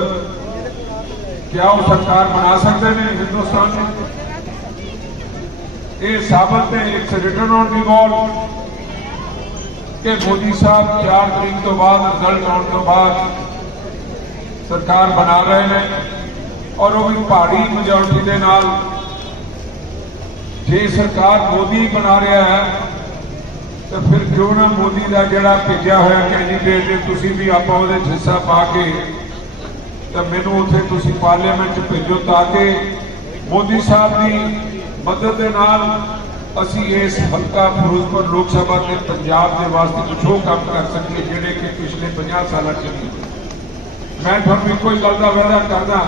ਕਿਆ ਉਹ ਸਰਕਾਰ ਬਣਾ ਸਕਦੇ ਨੇ ਹਿੰਦੁਸਤਾਨ ਨੂੰ? ਇਹ ਸਾਬਤ ਹੈ it's written on the wall ਕਿ ਮੋਦੀ ਸਾਹਿਬ 4 ਤਰੀਕ ਤੋਂ ਬਾਅਦ ਰਿਜ਼ਲਟ ਆਉਣ ਤੋਂ ਬਾਅਦ ਸਰਕਾਰ ਬਣਾ ਰਹੇ ਨੇ ਔਰ ਉਹ ਵੀ ਭਾਰੀ ਮੈਜੋਰਟੀ ਦੇ ਨਾਲ। ਜੇ ਸਰਕਾਰ ਮੋਦੀ ਬਣਾ ਰਿਹਾ ਹੈ ਤਾਂ ਫਿਰ ਕਿਉਂ ਨਾ ਮੋਦੀ ਦਾ ਜਿਹੜਾ ਭੇਜਿਆ ਹੋਇਆ ਕੈਂਡੀਡੇਟ ਨੇ ਤੁਸੀਂ ਵੀ ਆਪਾਂ ਉਹਦੇ 'ਚ ਹਿੱਸਾ ਪਾ ਕੇ ਤਾਂ ਮੈਨੂੰ ਉੱਥੇ ਤੁਸੀਂ ਪਾਰਲੀਮੈਂਟ 'ਚ ਭੇਜੋ ਤਾਂ ਕਿ ਮੋਦੀ ਸਾਹਿਬ ਦੀ ਮਦਦ ਦੇ ਨਾਲ ਅਸੀਂ ਇਸ ਹਲਕਾ ਫਿਰੋਜ਼ਪੁਰ ਲੋਕ ਸਭਾ ਤੇ ਪੰਜਾਬ ਦੇ ਵਾਸਤੇ ਕੁਝ ਉਹ ਕੰਮ ਕਰ ਸਕੀਏ, ਜਿਹੜੇ ਕਿ ਪਿਛਲੇ 50 ਸਾਲਾਂ 'ਚ ਨਹੀਂ। ਮੈਂ ਤੁਹਾਨੂੰ ਇੱਕੋ ਹੀ ਗੱਲ ਦਾ ਵਾਅਦਾ ਕਰਦਾ,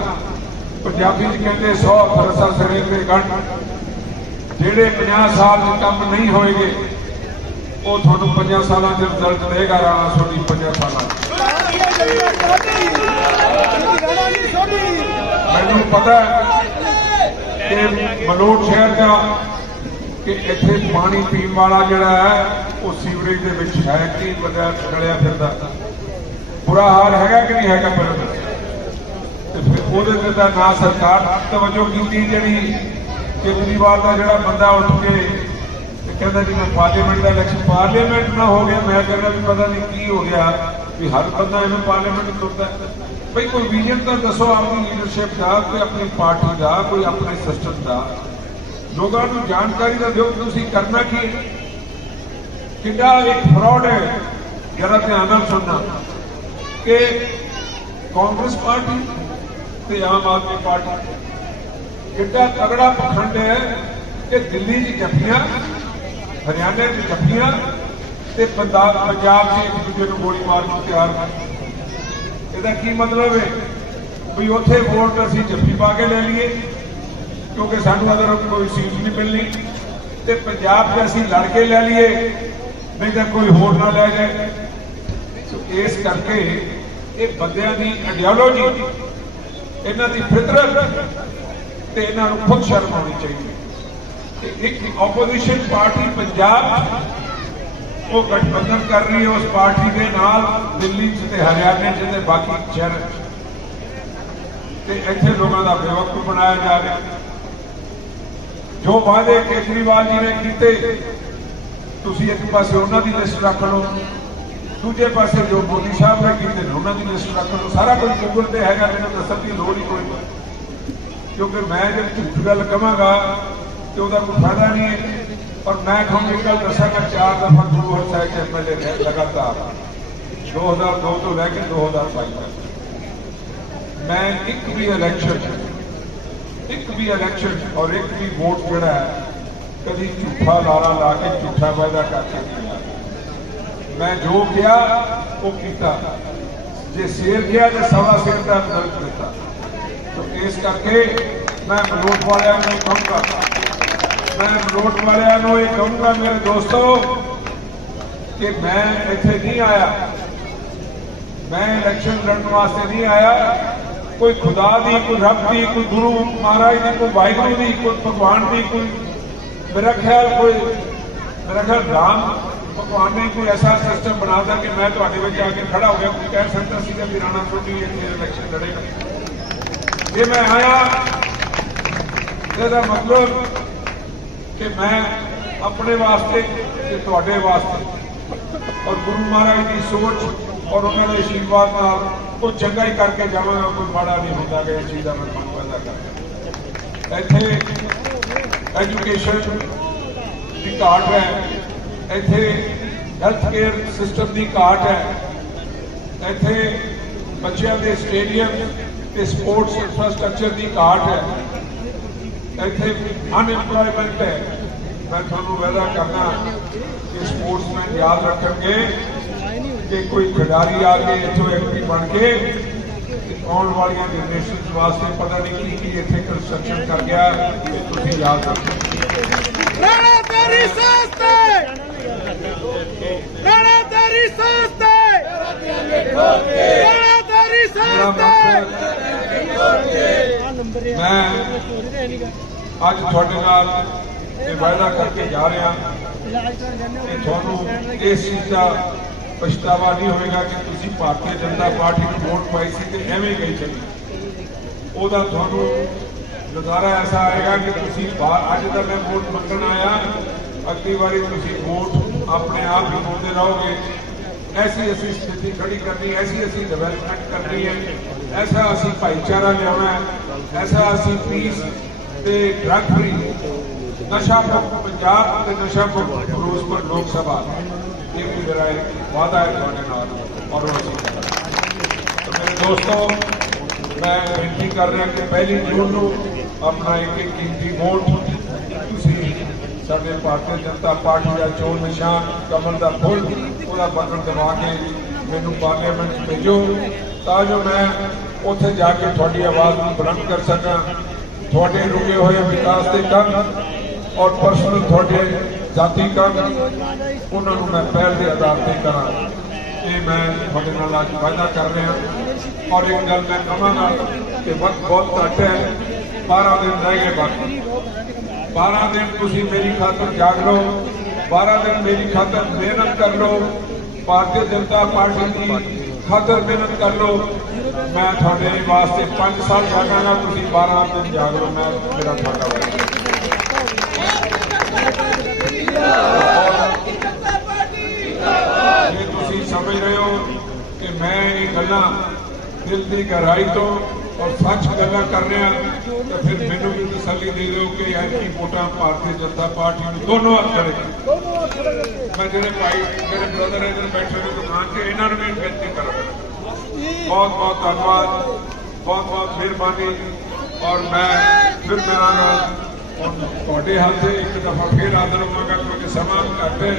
ਪੰਜਾਬੀ 'ਚ ਕਹਿੰਦੇ 100 ਫਰਸਾ ਸਰੇ ਤੇ ਗੰਢ। ਜਿਹੜੇ 50 ਸਾਲ 'ਚ ਕੰਮ ਨਹੀਂ ਹੋਏਗੇ ਉਹ ਤੁਹਾਨੂੰ 5 ਸਾਲਾਂ 'ਚ ਰਿਜ਼ਲਟ ਦੇਗਾ ਰਾਣਾ ਸੋਢੀ 5 ਸਾਲਾਂ ਮੈਨੂੰ ਪਤਾ ਹੈ ਕਿ ਮਲੋਟ ਸ਼ਹਿਰ ਦਾ ਕਿ ਇੱਥੇ ਪਾਣੀ ਪੀਣ ਵਾਲਾ ਜਿਹੜਾ ਹੈ, ਉਹ ਸੀਵਰੇਜ ਦੇ ਵਿੱਚ ਹੈ ਕਿ ਬਗੈਰ ਡਲਿਆ ਫਿਰਦਾ। ਬੁਰਾ ਹਾਲ ਹੈਗਾ ਕਿ ਨਹੀਂ ਹੈਗਾ ਪਰ ਤੇ ਫਿਰ ਉਹਦੇ ਤੇ ਤਾਂ ਨਾ ਸਰਕਾਰ ਤਵੱਜੋ ਕੀਤੀ ਜਿਹੜੀ ਕੇਜਰੀਵਾਲ ਦਾ ਜਿਹੜਾ ਬੰਦਾ ਉੱਠ ਕੇ ਕਹਿੰਦਾ ਜੀ ਮੈਂ ਪਾਰਲੀਮੈਂਟ ਦਾ ਇਲੈਕਸ਼ਨ ਪਾਰਲੀਮੈਂਟ ਨਾ ਹੋ ਗਿਆ, ਮੈਂ ਕਹਿੰਦਾ ਵੀ ਪਤਾ ਨਹੀਂ ਕੀ ਹੋ ਗਿਆ, ਵੀ ਹਰ ਬੰਦਾ ਇਹਨੂੰ ਪਾਰਲੀਮੈਂਟ ਤੁਰਦਾ ਹੈ। ਬਈ ਕੋਈ ਵਿਜ਼ਨ ਤਾਂ ਦੱਸੋ ਆਪਣੀ ਲੀਡਰਸ਼ਿਪ ਦਾ, ਕੋਈ ਆਪਣੀ ਪਾਰਟੀ ਦਾ, ਕੋਈ ਆਪਣੇ ਸਿਸਟਮ ਦਾ। ਲੋਕਾਂ ਨੂੰ ਜਾਣਕਾਰੀ ਦਾ ਦਿਓ, ਤੁਸੀਂ ਕਰਨਾ ਕੀ ਕਿੱਡਾ ਕਿੰਨਾ ਇੱਕ ਫਰਾਡ ਹੈ, ਜਰਾ ਧਿਆਨ ਨਾਲ ਸੁਣਨਾ। ਕਿ ਕਾਂਗਰਸ ਪਾਰਟੀ ਤੇ ਆਮ ਆਦਮੀ ਪਾਰਟੀ, ਕਿੱਡਾ ਤਗੜਾ ਪਖੰਡ ਹੈ ਕਿ ਦਿੱਲੀ 'ਚ ਜੱਫੀਆਂ ਹਰਿਆਣੇ 'ਚ ਜੱਫੀਆਂ ਤੇ ਪੰਜਾਬ ਪੰਜਾਬ 'ਚ ਇੱਕ ਦੂਜੇ ਨੂੰ ਗੋਲੀ ਮਾਰਨ ਨੂੰ ਤਿਆਰ ਨੇ ਇਹਦਾ ਕੀ ਮਤਲਬ ਹੈ? ਵੀ ਉੱਥੇ ਵੋਟ ਅਸੀਂ ਜੱਫੀ ਪਾ ਕੇ ਲੈ ਲਈਏ, ਕਿਉਂਕਿ ਸਾਨੂੰ ਅਗਰ ਕੋਈ ਸੀਟ ਨਹੀਂ ਮਿਲਣੀ, ਤੇ ਪੰਜਾਬ 'ਚ ਅਸੀਂ ਲੜ ਕੇ ਲੈ ਲਈਏ, ਨਹੀਂ ਤਾਂ ਕੋਈ ਹੋਰ ਨਾ ਲੈ ਜਾਏ। ਸੋ ਇਸ ਕਰਕੇ ਇਹ ਬੰਦਿਆਂ ਦੀ ਆਈਡੀਓਲੋਜੀ ਇਹਨਾਂ ਦੀ ਫਿਤਰਤ ਤੇ ਇਹਨਾਂ ਨੂੰ ਖੁਦ ਸ਼ਰਮ ਆਉਣੀ ਚਾਹੀਦੀ। ਤੇ ਇੱਕ ਆਪੋਜੀਸ਼ਨ ਪਾਰਟੀ ਪੰਜਾਬ ਉਹ ਗਠਬੰਧਨ ਕਰ ਰਹੀ ਹੈ, ਉਸ ਪਾਰਟੀ ਦੇ ਨਾਲ ਦਿੱਲੀ 'ਚ ਤੇ ਹਰਿਆਣੇ 'ਚ ਤੇ ਬਾਕੀ ਸ਼ਹਿਰ 'ਚ। ਤੇ ਇੱਥੇ ਲੋਕਾਂ ਦਾ ਬੇਵਕੂਫ ਬਣਾਇਆ ਜਾ ਰਿਹਾ। ਜੋ ਵਾਅਦੇ ਕੇਜਰੀਵਾਲ ਜੀ ਨੇ ਕੀਤੇ, ਤੁਸੀਂ ਇੱਕ ਪਾਸੇ ਉਹਨਾਂ ਦੀ ਲਿਸਟ ਰੱਖ ਲਓ, ਦੂਜੇ ਪਾਸੇ ਜੋ ਮੋਦੀ ਸਾਹਿਬ ਨੇ ਕੀਤੇ ਨੇ, ਉਹਨਾਂ ਦੀ ਲਿਸਟ ਰੱਖ ਲਓ। ਸਾਰਾ ਕੁਝ ਗੂਗਲ ਤੇ ਹੈਗਾ, ਮੈਨੂੰ ਦੱਸਣ ਦੀ ਲੋੜ ਹੀ ਕੋਈ ਨਹੀਂ। ਕਿਉਂਕਿ ਮੈਂ ਜੇ ਝੂਠ ਗੱਲ ਕਹਾਂਗਾ ਕਵਾਂਗਾ ਤੇ ਉਹਦਾ ਕੋਈ ਫਾਇਦਾ ਨਹੀਂ ਹੈ ਪਰ ਮੈਂ ਤੁਹਾਨੂੰ ਇੱਕ ਗੱਲ ਦੱਸਾਂਗਾ ਚਾਰ ਦਫਾ ਗੁਰੂ ਹਰਸਾਹਿਬ ਚ ਐਮਐਲਏ ਰਹੇ ਲਗਾਤਾਰ 2002 ਤੋਂ ਲੈ ਕੇ 2022 ਤੱਕ ਮੈਂ ਇੱਕ ਵੀ ਇਲੈਕਸ਼ਨ ਇੱਕ ਵੀ ਇਲੈਕਸ਼ਨ ਔਰ ਇੱਕ ਵੀ ਵੋਟ ਜਿਹੜਾ ਹੈ ਕਦੀ ਝੂਠਾ ਲਾਰਾ ਲਾ ਕੇ ਝੂਠਾ ਵਾਅਦਾ ਕਰਕੇ ਨਹੀਂ ਲਿਆ ਮੈਂ ਜੋ ਕਿਹਾ ਉਹ ਕੀਤਾ ਜੇ ਸ਼ੇਰ ਗਿਆ ਤੇ ਸਵਾ ਸ਼ੇਰ ਦਾ ਰਿਜ਼ਲਟ ਦਿੱਤਾ ਸੋ ਇਸ ਕਰਕੇ ਮੈਂ ਮਲੋਟ ਵਾਲਿਆਂ ਨੂੰ ਕਹੂੰਗਾ ਮੈਂ ਮਲੋਟ ਵਾਲਿਆਂ ਨੂੰ ਇਹ ਕਹੂੰਗਾ, ਮੇਰੇ ਦੋਸਤੋ, ਕਿ ਮੈਂ ਇੱਥੇ ਨਹੀਂ ਆਇਆ। ਮੈਂ ਇਲੈਕਸ਼ਨ ਲੜਨ ਵਾਸਤੇ ਨਹੀਂ ਆਇਆ। ਕੋਈ ਖੁਦਾ ਦੀ, ਕੋਈ ਰੱਬ ਦੀ, ਕੋਈ ਗੁਰੂ ਮਹਾਰਾਜ ਦੀ, ਕੋਈ ਵਾਹਿਗੁਰੂ ਦੀ, ਕੋਈ ਭਗਵਾਨ ਦੀ, ਕੋਈ ਮੇਰਾ ਖਿਆਲ ਕੋਈ, ਮੇਰਾ ਖਿਆਲ ਰਾਮ ਭਗਵਾਨ ਨੇ ਕੋਈ ਐਸਾ ਸਿਸਟਮ ਬਣਾ ਦਿੱਤਾ ਕਿ ਮੈਂ ਤੁਹਾਡੇ ਵਿੱਚ ਆ ਕੇ ਖੜਾ ਹੋ ਗਿਆ, ਕੋਈ ਕਹਿ ਸਕਦਾ ਸੀ ਕਿ ਰਾਣਾ ਸੋਢੀ ਇੱਥੇ ਇਲੈਕਸ਼ਨ ਲੜੇਗਾ। ਜੇ ਮੈਂ ਆਇਆ, ਇਹਦਾ ਮਤਲਬ ਕਿ ਮੈਂ ਆਪਣੇ ਵਾਸਤੇ ਤੇ ਤੁਹਾਡੇ ਵਾਸਤੇ ਔਰ ਗੁਰੂ ਮਹਾਰਾਜ ਦੀ ਸੋਚ ਔਰ ਉਹਨਾਂ ਦੇ ਆਸ਼ੀਰਵਾਦ ਨਾਲ ਉਹ ਚੰਗਾ ਹੀ ਕਰਕੇ ਜਾਵਾਂਗਾ ਕੋਈ ਮਾੜਾ ਨਹੀਂ ਹੁੰਦਾ ਕਿ ਇਸ ਚੀਜ਼ ਦਾ ਮੈਂ ਤੁਹਾਨੂੰ ਪੈਦਾ ਕਰਦਾ। ਇੱਥੇ ਐਜੂਕੇਸ਼ਨ ਦੀ ਘਾਟ ਹੈ, ਇੱਥੇ ਹੈਲਥ ਕੇਅਰ ਸਿਸਟਮ ਦੀ ਘਾਟ ਹੈ, ਇੱਥੇ ਬੱਚਿਆਂ ਦੇ ਸਟੇਡੀਅਮ ਤੇ ਸਪੋਰਟਸ ਇਨਫਰਾਸਟ੍ਰਕਚਰ ਦੀ ਘਾਟ ਹੈ। ਇੱਥੇ ਅਨਐਮਪਲੋਇਮੈਂਟ ਹੈ। ਮੈਂ ਤੁਹਾਨੂੰ ਵਾਅਦਾ ਕਰਨਾ ਕਿ ਸਪੋਰਟਸਮੈਨ ਯਾਦ ਰੱਖਣਗੇ ਕਿ ਕੋਈ ਖਿਡਾਰੀ ਆ ਕੇ ਇੱਥੋਂ ਐਮਪੀ ਬਣ ਕੇ ਤੇ ਆਉਣ ਵਾਲੀਆਂ ਜਨਰੇਸ਼ਨ ਵਾਸਤੇ ਪਤਾ ਨਹੀਂ ਕੀ ਕੀ ਇੱਥੇ ਕੰਸਟਰਕਸ਼ਨ ਕਰ ਗਿਆ ਇਹ ਤੁਸੀਂ ਯਾਦ ਰੱਖੋ। ਰਾਣਾ ਤੇਰੀ ਸਾਸ ਤੇ! ਰਾਣਾ ਤੇਰੀ ਸਾਸ ਤੇ! ਰਾਣਾ ਤੇਰੀ ਮੇਰਾ ਸਾਸ ਤੇ ਮਕਸਦ ਮੈਂ ਅੱਜ ਤੁਹਾਡੇ ਨਾਲ ਇਹ ਵਾਅਦਾ ਕਰਕੇ ਜਾ ਰਿਹਾ ਕਿ ਤੁਹਾਨੂੰ ਇਸ ਚੀਜ਼ ਦਾ ਪਛਤਾਵਾ ਨਹੀਂ ਹੋਵੇਗਾ ਕਿ ਤੁਸੀਂ ਭਾਰਤੀ ਜਨਤਾ ਪਾਰਟੀ ਨੂੰ ਵੋਟ ਪਾਈ ਸੀ ਤੇ ਐਵੇਂ ਗਈ ਚਲੀ। ਉਹਦਾ ਤੁਹਾਨੂੰ ਨਜ਼ਾਰਾ ਐਸਾ ਆਏਗਾ ਕਿ ਤੁਸੀਂ ਅੱਜ ਤਾਂ ਮੈਂ ਵੋਟ ਮੰਗਣ ਆਇਆ। ਅਗਲੀ ਵਾਰੀ ਤੁਸੀਂ ਵੋਟ ਆਪਣੇ ਆਪ ਹੀ ਪਾਉਂਦੇ ਰਹੋਗੇ। ਐਸੀ ਅਸੀਂ ਸਥਿਤੀ ਖੜੀ ਕਰਨੀ, ਐਸੀ ਅਸੀਂ ਡਿਵੈਲਪਮੈਂਟ ਕਰਨੀ ਹੈ। ਐਸਾ ਅਸੀਂ ਭਾਈਚਾਰਾ ਲਿਆਉਣਾ ਹੈ। ਐਸਾ ਅਸੀਂ ਪੀਸ ਤੇ ਡਰਗ ਫ੍ਰੀ ਨਸ਼ਾ ਮੁਕਤ ਪੰਜਾਬ ਤੇ ਨਸ਼ਾ ਮੁਕਤ ਫਿਰੋਜ਼ਪੁਰ ਲੋਕ ਸਭਾ ਇਹ ਮੇਰਾ ਵਾਅਦਾ ਹੈ ਤੁਹਾਡੇ ਨਾਲ ਔਰ ਅਸੀਂ ਮੇਰੇ ਦੋਸਤੋ, ਮੈਂ ਬੇਨਤੀ ਕਰ ਰਿਹਾ ਕਿ ਪਹਿਲੀ ਜੂਨ ਨੂੰ ਆਪਣਾ ਇੱਕ ਇੱਕ ਕੀਮਤੀ ਵੋਟ ਤੁਸੀਂ ਸਾਡੇ ਭਾਰਤੀ ਜਨਤਾ ਪਾਰਟੀ ਦਾ ਚੋਣ ਨਿਸ਼ਾਨ, ਕਮਲ ਦਾ ਫੁੱਲ, ਉਹਦਾ ਬਟਨ ਦਬਾ ਕੇ ਮੈਨੂੰ ਪਾਰਲੀਮੈਂਟ ਭੇਜੋ। ਤਾਂ ਜੋ ਮੈਂ ਉੱਥੇ ਜਾ ਕੇ ਤੁਹਾਡੀ ਆਵਾਜ਼ ਨੂੰ ਬੁਲੰਦ ਕਰ ਸਕਾਂ। ਤੁਹਾਡੇ ਰੁਕੇ ਹੋਏ ਵਿਕਾਸ ਦੇ ਕੰਮ ਔਰ ਪਰਸਨਲ ਤੁਹਾਡੇ ਜ਼ਾਤੀ ਕੰਮ ਉਹਨਾਂ ਨੂੰ ਮੈਂ ਪਹਿਲ ਦੇ ਆਧਾਰ ਤੇ ਕਰਾਂ। ਇਹ ਮੈਂ ਤੁਹਾਡੇ ਨਾਲ ਅੱਜ ਵਾਅਦਾ ਕਰ ਰਿਹਾ ਔਰ ਇੱਕ ਗੱਲ ਮੈਂ ਕਹਾਂਗਾ ਕਿ ਵਕਤ ਬਹੁਤ ਘੱਟ ਹੈ। 12 ਦਿਨ ਰਹਿ ਗਏ ਬਾਕੀ। 12 ਦਿਨ ਤੁਸੀਂ ਮੇਰੀ ਖਾਤਰ ਜਾਗ ਲਓ 12 ਦਿਨ ਮੇਰੀ ਖਾਤਰ ਮਿਹਨਤ ਕਰ ਲਓ ਭਾਰਤੀ ਜਨਤਾ ਪਾਰਟੀ ਦੀ ਖਾਤਰ ਮਿਹਨਤ ਕਰ ਲਓ। ਮੈਂ ਤੁਹਾਡੇ ਵਾਸਤੇ 5 ਸਾਲ ਜਾਗਾਂਗਾ ਤੁਸੀਂ 12 ਦਿਨ ਜਾਗ ਲਓ ਮੈਂ ਮੇਰਾ ਤੁਹਾਡਾ ਜੇ ਤੁਸੀਂ ਸਮਝ ਰਹੇ ਹੋ ਕਿ ਮੈਂ ਇਹ ਗੱਲਾਂ ਦਿਲ ਦੀ ਗਹਿਰਾਈ ਤੋਂ ਔਰ ਸੱਚ ਗੱਲਾਂ ਕਰ ਰਿਹਾ, ਤਾਂ ਫਿਰ ਮੈਨੂੰ ਵੀ ਤਸੱਲੀ ਦੇ ਦਿਓ ਕਿ ਐਤਕੀ ਵੋਟਾਂ ਭਾਰਤੀ ਜਨਤਾ ਪਾਰਟੀ ਨੂੰ ਦੋਨੋਂ ਹੱਥ ਕਰੇਗਾ ਮੈਂ ਜਿਹੜੇ ਭਾਈ ਮੇਰੇ ਬ੍ਰਦਰ ਇਧਰ ਬੈਠੇ ਨੇ ਦੁਕਾਨ ਤੇ, ਇਹਨਾਂ ਨੂੰ ਵੀ ਬੇਨਤੀ ਕਰਾਂਗਾ। ਬਹੁਤ ਬਹੁਤ ਧੰਨਵਾਦ, ਬਹੁਤ ਬਹੁਤ ਮਿਹਰਬਾਨੀ, ਔਰ ਮੈਂ ਫਿਰ ਮੇਰਾ ਹੁਣ ਤੁਹਾਡੇ ਹੱਥ ਇੱਕ ਦਫਾ ਫੇਰ ਆਦਰ ਹੋਵਾਂਗਾ ਕਿਉਂਕਿ ਸਮਾਂ ਘੱਟ ਹੈ।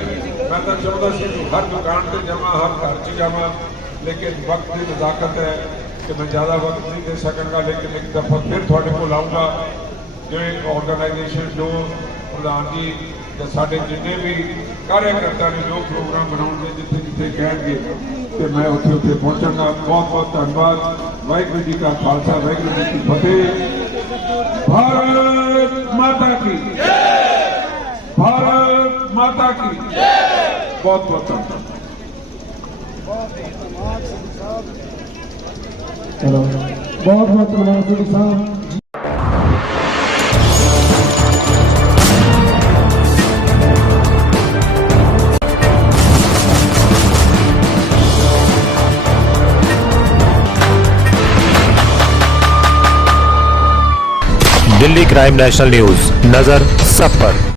ਮੈਂ ਤਾਂ ਚਾਹੁੰਦਾ ਸੀ ਹਰ ਦੁਕਾਨ ਤੇ ਜਾਵਾਂ, ਹਰ ਘਰ 'ਚ ਜਾਵਾਂ, ਲੇਕਿਨ ਵਕਤ ਦੀ ਨਜ਼ਾਕਤ ਹੈ। ਕਿ ਮੈਂ ਜ਼ਿਆਦਾ ਵਕਤ ਨਹੀਂ ਦੇ ਸਕਾਂਗਾ ਲੇਕਿਨ ਇੱਕ ਦਫਾ ਫਿਰ ਤੁਹਾਡੇ ਕੋਲ ਆਉਂਗਾ ਜਿਹੜੇ ਆਰਗੇਨਾਈਜੇਸ਼ਨ ਜੋ ਪ੍ਰਧਾਨ ਜੀ ਤੇ ਸਾਡੇ ਜਿੰਨੇ ਵੀ ਕਾਰਜਕਰਤਾ ਨੇ ਜੋ ਪ੍ਰੋਗਰਾਮ ਬਣਾਉਣ ਦੇ ਜਿੱਥੇ ਜਿੱਥੇ ਕਹਿਣਗੇ, ਤੇ ਮੈਂ ਉੱਥੇ ਉੱਥੇ ਪਹੁੰਚਾਂਗਾ। ਬਹੁਤ ਬਹੁਤ ਧੰਨਵਾਦ। ਵਾਹਿਗੁਰੂ ਜੀ ਕਾ ਖਾਲਸਾ, ਵਾਹਿਗੁਰੂ ਜੀ ਕੀ ਫਤਿਹ। ਭਾਰਤ ਮਾਤਾ ਕੀ ਜੈ! ਭਾਰਤ ਮਾਤਾ ਕੀ ਜੈ! ਬਹੁਤ ਬਹੁਤ ਧੰਨਵਾਦ। ਬਹੁਤ ਬਹੁਤ ਧੰਨਵਾਦ چلو۔ بہت بہت مبارک جی صاحب۔ دلی کرائم نیشنل نیوز نظر سب پر